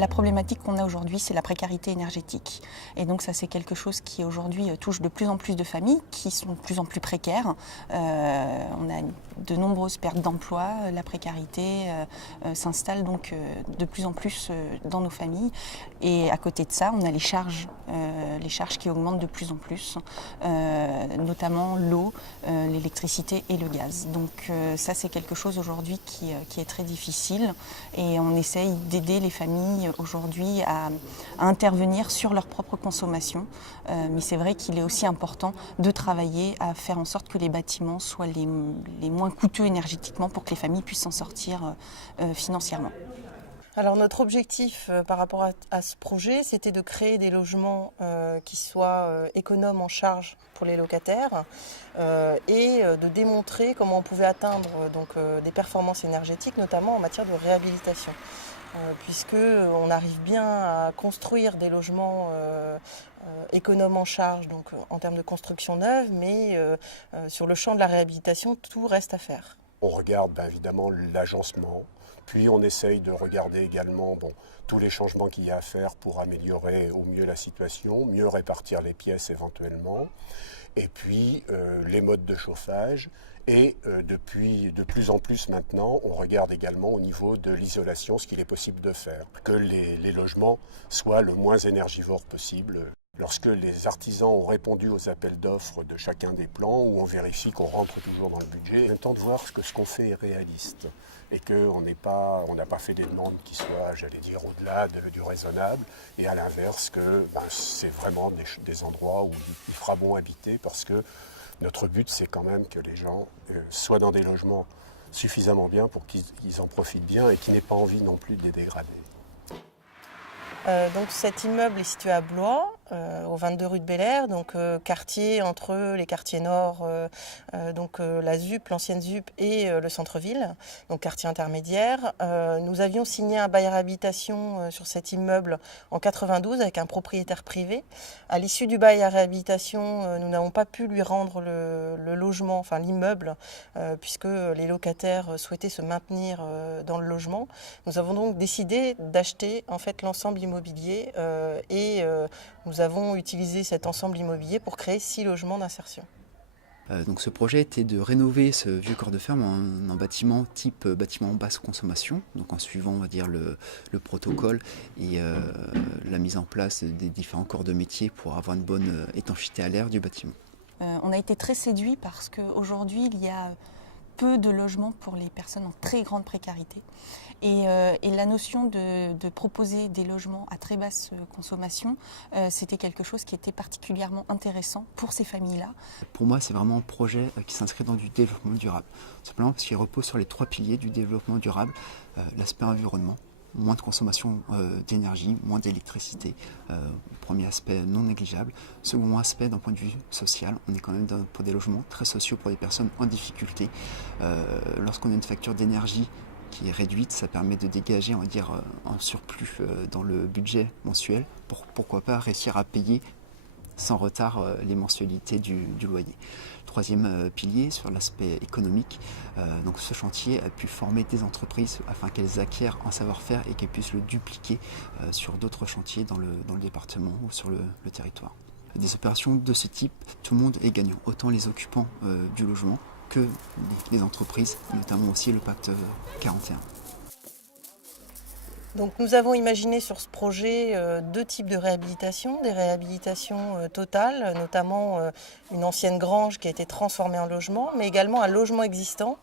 La problématique qu'on a aujourd'hui, c'est la précarité énergétique. Et donc ça, c'est quelque chose qui aujourd'hui touche de plus en plus de familles qui sont de plus en plus précaires. On a de nombreuses pertes d'emploi, la précarité s'installe donc de plus en plus dans nos familles. Et à côté de ça, on a les charges qui augmentent de plus en plus, notamment l'eau, l'électricité et le gaz. Donc ça, c'est quelque chose aujourd'hui qui est très difficile et on essaye d'aider les familles aujourd'hui à intervenir sur leur propre consommation. Mais c'est vrai qu'il est aussi important de travailler à faire en sorte que les bâtiments soient les moins coûteux énergétiquement pour que les familles puissent s'en sortir financièrement. Alors notre objectif par rapport à ce projet, c'était de créer des logements qui soient économes en charge pour les locataires et de démontrer comment on pouvait atteindre des performances énergétiques, notamment en matière de réhabilitation. Puisqu'on arrive bien à construire des logements économes en charge, donc en termes de construction neuve, mais sur le champ de la réhabilitation, tout reste à faire. On regarde évidemment l'agencement, puis on essaye de regarder également tous les changements qu'il y a à faire pour améliorer au mieux la situation, mieux répartir les pièces éventuellement, et puis les modes de chauffage. Et depuis de plus en plus maintenant, on regarde également au niveau de l'isolation ce qu'il est possible de faire, que les logements soient le moins énergivores possible. Lorsque les artisans ont répondu aux appels d'offres de chacun des plans, où on vérifie qu'on rentre toujours dans le budget, on tente de voir que ce qu'on fait est réaliste et qu'on n'a pas fait des demandes qui soient, au-delà du raisonnable, et à l'inverse que c'est vraiment des endroits où il fera bon habiter, parce que notre but, c'est quand même que les gens soient dans des logements suffisamment bien pour qu'ils en profitent bien et qu'ils n'aient pas envie non plus de les dégrader. Donc cet immeuble est situé à Blois, au 22 rue de Bel-Air, donc quartier entre les quartiers nord, la ZUP, l'ancienne ZUP et le centre-ville, donc quartier intermédiaire. Nous avions signé un bail à réhabilitation sur cet immeuble en 92 avec un propriétaire privé. À l'issue du bail à réhabilitation, nous n'avons pas pu lui rendre le logement, enfin l'immeuble, puisque les locataires souhaitaient se maintenir dans le logement. Nous avons donc décidé d'acheter en fait l'ensemble immobilier et nous avons utilisé cet ensemble immobilier pour créer 6 logements d'insertion. Donc ce projet était de rénover ce vieux corps de ferme en bâtiment type bâtiment basse consommation, donc en suivant on va dire le protocole et la mise en place des différents corps de métier pour avoir une bonne étanchéité à l'air du bâtiment. On a été très séduits parce qu'aujourd'hui il y a peu de logements pour les personnes en très grande précarité. Et la notion de proposer des logements à très basse consommation, c'était quelque chose qui était particulièrement intéressant pour ces familles-là. Pour moi, c'est vraiment un projet qui s'inscrit dans du développement durable. Simplement parce qu'il repose sur les 3 piliers du développement durable, l'aspect environnement, moins de consommation d'énergie, moins d'électricité, premier aspect non négligeable. Second aspect, d'un point de vue social, on est quand même pour des logements très sociaux pour des personnes en difficulté. Lorsqu'on a une facture d'énergie qui est réduite, ça permet de dégager, on va dire, un surplus dans le budget mensuel pour pourquoi pas réussir à payer sans retard les mensualités du loyer. Troisième pilier, sur l'aspect économique, donc ce chantier a pu former des entreprises afin qu'elles acquièrent un savoir-faire et qu'elles puissent le dupliquer sur d'autres chantiers dans le département ou sur le territoire. Des opérations de ce type, tout le monde est gagnant, autant les occupants du logement que les entreprises, notamment aussi le pacte 41. Donc nous avons imaginé sur ce projet 2 types de réhabilitation, des réhabilitations totales, notamment une ancienne grange qui a été transformée en logement, mais également un logement existant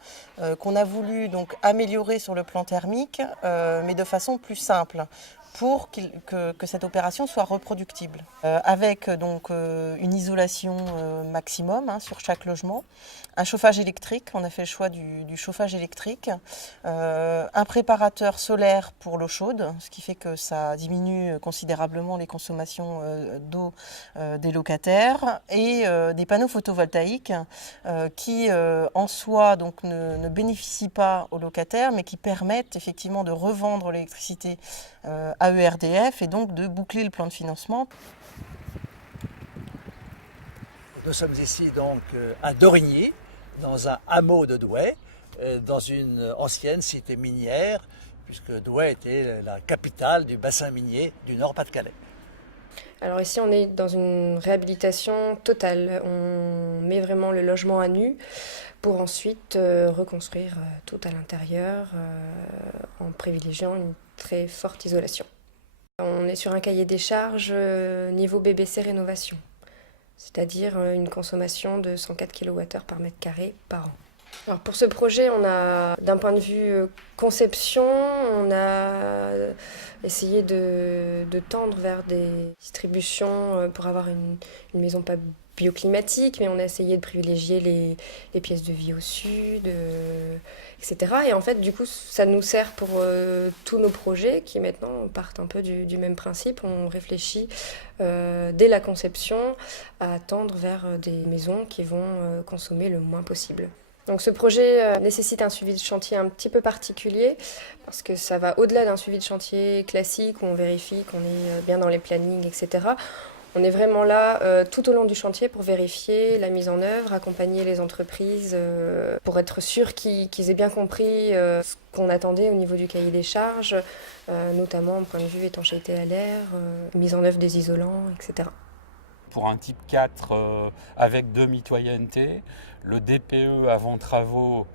qu'on a voulu donc améliorer sur le plan thermique, mais de façon plus simple, pour que cette opération soit reproductible. Avec donc une isolation maximum sur chaque logement, un chauffage électrique, on a fait le choix du chauffage électrique, un préparateur solaire pour l'eau chaude, ce qui fait que ça diminue considérablement les consommations d'eau des locataires, et des panneaux photovoltaïques qui en soi donc, ne bénéficient pas aux locataires, mais qui permettent effectivement de revendre l'électricité à ERDF et donc de boucler le plan de financement. Nous sommes ici donc à Dorigny, dans un hameau de Douai, dans une ancienne cité minière puisque Douai était la capitale du bassin minier du Nord-Pas-de-Calais. Alors ici, on est dans une réhabilitation totale. On met vraiment le logement à nu pour ensuite reconstruire tout à l'intérieur en privilégiant une très forte isolation. On est sur un cahier des charges niveau BBC rénovation, c'est-à-dire une consommation de 104 kWh par mètre carré par an. Alors pour ce projet, on a, d'un point de vue conception, on a essayé de tendre vers des distributions pour avoir une maison pas bioclimatique, mais on a essayé de privilégier les pièces de vie au sud, etc. Et en fait, du coup, ça nous sert pour tous nos projets qui maintenant partent un peu du même principe. On réfléchit dès la conception à tendre vers des maisons qui vont consommer le moins possible. Donc ce projet nécessite un suivi de chantier un petit peu particulier parce que ça va au-delà d'un suivi de chantier classique où on vérifie qu'on est bien dans les plannings, etc. On est vraiment là tout au long du chantier pour vérifier la mise en œuvre, accompagner les entreprises pour être sûr qu'ils aient bien compris ce qu'on attendait au niveau du cahier des charges, notamment au point de vue étanchéité à l'air, mise en œuvre des isolants, etc. Pour un type 4 avec demi-toyenneté, le DPE avant travaux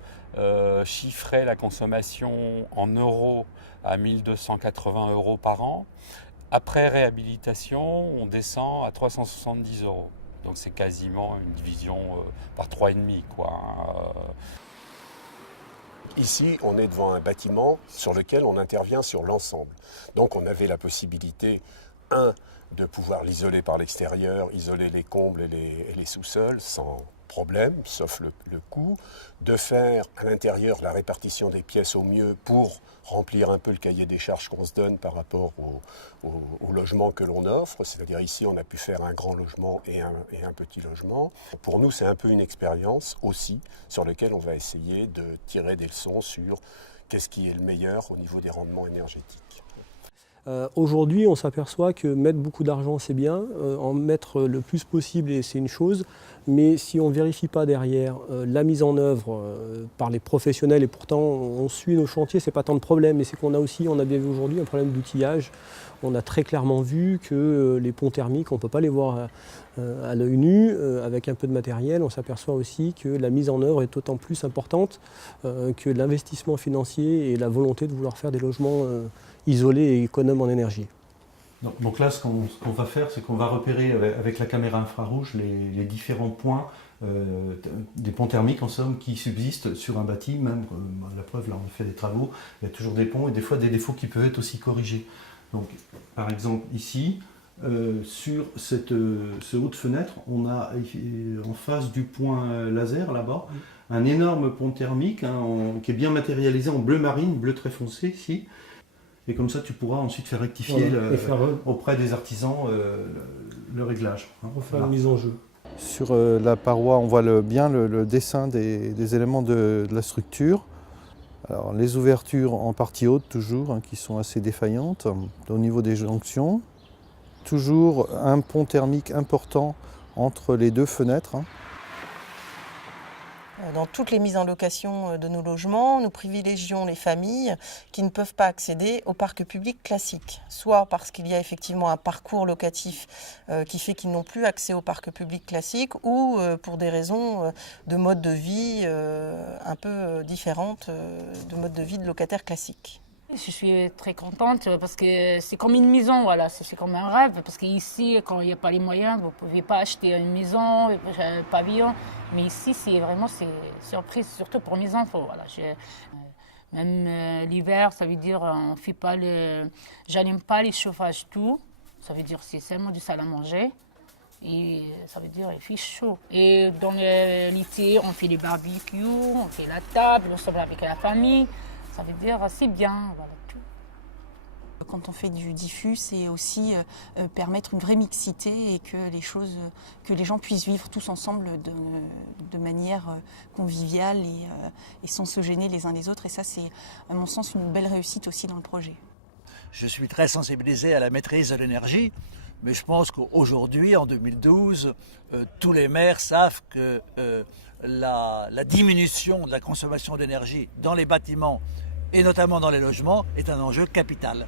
chiffrait la consommation en euros à 1 280 € par an. Après réhabilitation, on descend à 370 €. Donc c'est quasiment une division par 3,5 quoi. Ici, on est devant un bâtiment sur lequel on intervient sur l'ensemble. Donc on avait la possibilité, de pouvoir l'isoler par l'extérieur, isoler les combles et les sous-sols sans problème, sauf le coût, de faire à l'intérieur la répartition des pièces au mieux pour remplir un peu le cahier des charges qu'on se donne par rapport au logement que l'on offre. C'est-à-dire ici, on a pu faire un grand logement et un petit logement. Pour nous, c'est un peu une expérience aussi sur laquelle on va essayer de tirer des leçons sur qu'est-ce qui est le meilleur au niveau des rendements énergétiques. Aujourd'hui, on s'aperçoit que mettre beaucoup d'argent, c'est bien, en mettre le plus possible, et c'est une chose, mais si on ne vérifie pas derrière la mise en œuvre par les professionnels, et pourtant on suit nos chantiers, c'est pas tant de problème, mais c'est qu'on a aussi, on a bien vu aujourd'hui, un problème d'outillage. On a très clairement vu que les ponts thermiques, on ne peut pas les voir à l'œil nu, avec un peu de matériel. On s'aperçoit aussi que la mise en œuvre est d'autant plus importante que l'investissement financier et la volonté de vouloir faire des logements isolés et économes en énergie. Donc là, ce qu'on va faire, c'est qu'on va repérer avec la caméra infrarouge les différents points des ponts thermiques en somme qui subsistent sur un bâti. Même, la preuve, là on a fait des travaux, il y a toujours des ponts et des fois des défauts qui peuvent être aussi corrigés. Donc, par exemple ici, sur ce haut de fenêtre, on a en face du point laser là-bas un énorme pont thermique qui est bien matérialisé en bleu marine, bleu très foncé ici. Et comme ça, tu pourras ensuite faire rectifier auprès des artisans le réglage. On va faire une mise en jeu. Sur la paroi, on voit bien le dessin des éléments de la structure. Alors, les ouvertures en partie haute toujours, qui sont assez défaillantes au niveau des jonctions. Toujours un pont thermique important entre les deux fenêtres. Dans toutes les mises en location de nos logements, nous privilégions les familles qui ne peuvent pas accéder au parc public classique, soit parce qu'il y a effectivement un parcours locatif qui fait qu'ils n'ont plus accès au parc public classique, ou pour des raisons de mode de vie un peu différentes de mode de vie de locataires classiques. Je suis très contente parce que c'est comme une maison, voilà, c'est comme un rêve. Parce qu'ici, quand il n'y a pas les moyens, vous ne pouvez pas acheter une maison, un pavillon. Mais ici, c'est vraiment surprise, surtout pour mes enfants. Voilà. Même l'hiver, ça veut dire on fait pas j'allume pas les chauffages tout. Ça veut dire c'est seulement du salle à manger. Et ça veut dire il fait chaud. Et dans l'été, on fait les barbecues, on fait la table, on sommes avec la famille. Ça veut dire c'est bien, voilà, tout. Quand on fait du diffus, c'est aussi permettre une vraie mixité et que les gens puissent vivre tous ensemble de manière conviviale et sans se gêner les uns les autres. Et ça, c'est à mon sens une belle réussite aussi dans le projet. Je suis très sensibilisé à la maîtrise de l'énergie, mais je pense qu'aujourd'hui, en 2012, tous les maires savent que la diminution de la consommation d'énergie dans les bâtiments et notamment dans les logements, est un enjeu capital.